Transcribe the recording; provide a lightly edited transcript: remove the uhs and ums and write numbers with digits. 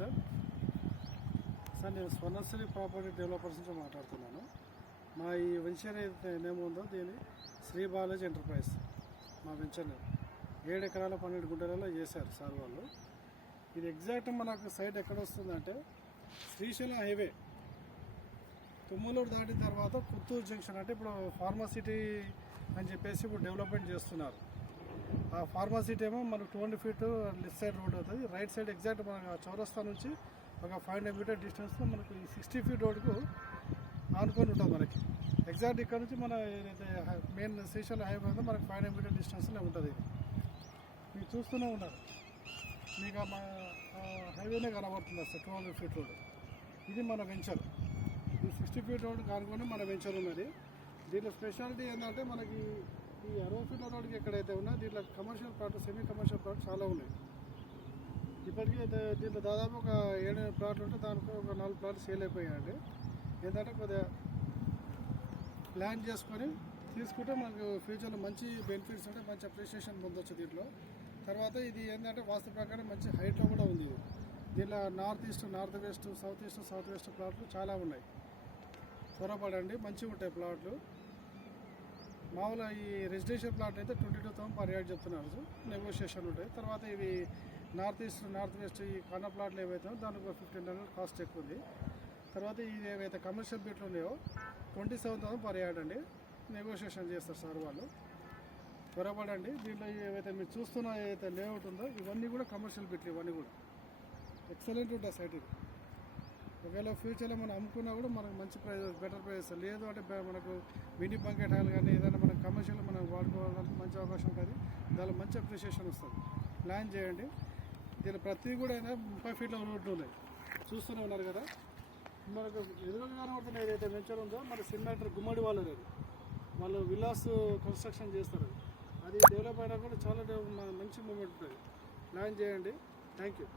Sir. నేను Swarnasri property developers నుంచి మాట్లాడుతున్నాను. మా ఈ వెంచర్ ఏదైతే నేమ్ ఉందో దీని శ్రీ బాలాజీ ఎంటర్ప్రైజ్ మా వెంచర్ నేమ్. 7 ఎకరాల 12 గుంటలలో చేశారు సార్ వాళ్ళు. ఇది ఎగ్జాక్ట్ మనకు సైట్ ఎక్కడ వస్తుందంటే శ్రీశైలం హైవే తుమ్మలూరు దాటిన తర్వాత పుత్తూరు జంక్షన్, అంటే ఇప్పుడు ఫార్మాసిటీ అని చెప్పేసి ఇప్పుడు డెవలప్మెంట్ చేస్తున్నారు. ఆ ఫార్మాసిటీ ఏమో మనకు 200 ఫీట్ లెఫ్ట్ సైడ్ రోడ్ అవుతుంది. రైట్ సైడ్ ఎగ్జాక్ట్ మన చౌరస్తా నుంచి ఒక 500 మీటర్ డిస్టెన్స్లో మనకి 60 ఫీట్ రోడ్కు ఆనుకొని ఉంటుంది. మనకి ఎగ్జాక్ట్ ఇక్కడ నుంచి మన ఏదైతే మెయిన్ శ్రీశైలం హైవే ఉందో మనకి 500 మీటర్ డిస్టెన్స్లో ఉంటుంది. మీరు చూస్తూనే ఉన్నారు, మీకు మా హైవేనే కనబడుతుంది సార్. 200 ఫీట్ రోడ్ ఇది మన వెంచర్. ఈ 60 ఫీట్ రోడ్ కానుకొని మన వెంచర్ ఉన్నది. దీంట్లో స్పెషాలిటీ ఏంటంటే మనకి ఈ 60 ఫీట్ల రోడ్కి ఎక్కడైతే ఉన్నా దీంట్లో commercial plot, semi commercial plot చాలా ఉన్నాయి. ఇప్పటికీ దీంట్లో దాదాపు ఒక 7 ప్లాట్లు ఉంటే దానికి ఒక 4 ప్లాట్లు సేల్ అయిపోయాయండి. ఏంటంటే కొద్దిగా ప్లాన్ చేసుకొని తీసుకుంటే మనకు ఫ్యూచర్లో మంచి బెనిఫిట్స్ ఉంటే మంచి అప్రిషియేషన్ పొందొచ్చు దీంట్లో. తర్వాత ఇది ఏంటంటే వాస్తు ప్రకారం మంచి హైట్లో కూడా ఉంది. దీంట్లో north east, north west, south east, south west ప్లాట్లు చాలా ఉన్నాయి. త్వరపడండి, మంచిగా ఉంటాయి ప్లాట్లు. మామూలుగా ఈ రెసిడెన్షియల్ ప్లాట్ అయితే 22,000 పర్ యార్డ్ చెప్తున్నారు, నెగోషియేషన్ ఉంటాయి. తర్వాత ఇవి నార్త్ ఈస్ట్, నార్త్ వెస్ట్ ఈ కన్న ప్లాట్లు ఏవైతే దానికి 1500 కాస్ట్ ఎక్కువ ఉంది. తర్వాత ఇది ఏవైతే కమర్షియల్ బిట్లు ఉన్నాయో 27,000 పర్ యార్డ్ అండి. నెగోషియేషన్ చేస్తారు సార్ వాళ్ళు. త్వరపడండి. దీంట్లో ఏవైతే మీరు చూస్తున్న ఏదైతే లేఅవుట్ ఉందో ఇవన్నీ కూడా కమర్షియల్ బిట్లు. ఇవన్నీ కూడా ఎక్సలెంట్ ఉంటుంది సైట్ ఇది. ఒకవేళ ఫ్యూచర్లో మనం అమ్ముకున్నా కూడా మనకు మంచి ప్రైస్, బెటర్ ప్రైస్. లేదు అంటే మనకు మినీ బంకెట్ హాల్ కానీ ఏదైనా మనకు కమర్షియల్ మనం వాడుకోవాలంటే మంచి అవకాశం ఉంటుంది. దానిలో మంచి అప్రిషియేషన్ వస్తుంది. ప్లాన్ చేయండి. దీని ప్రతి కూడా 30 ఫీట్ల రోడ్లు ఉన్నాయి, చూస్తూనే ఉన్నారు కదా. మనకు ఎదురుగా కనబడుతున్న ఏదైతే వెంచర్ ఉందో మన సినిమా గుమ్మడి వాళ్ళు వాళ్ళు విల్లాస్ కన్స్ట్రక్షన్ చేస్తారు. అది డెవలప్ అయినా కూడా చాలా మంచి మూమెంట్ ఉంటుంది. ప్లాన్ చేయండి. Thank you.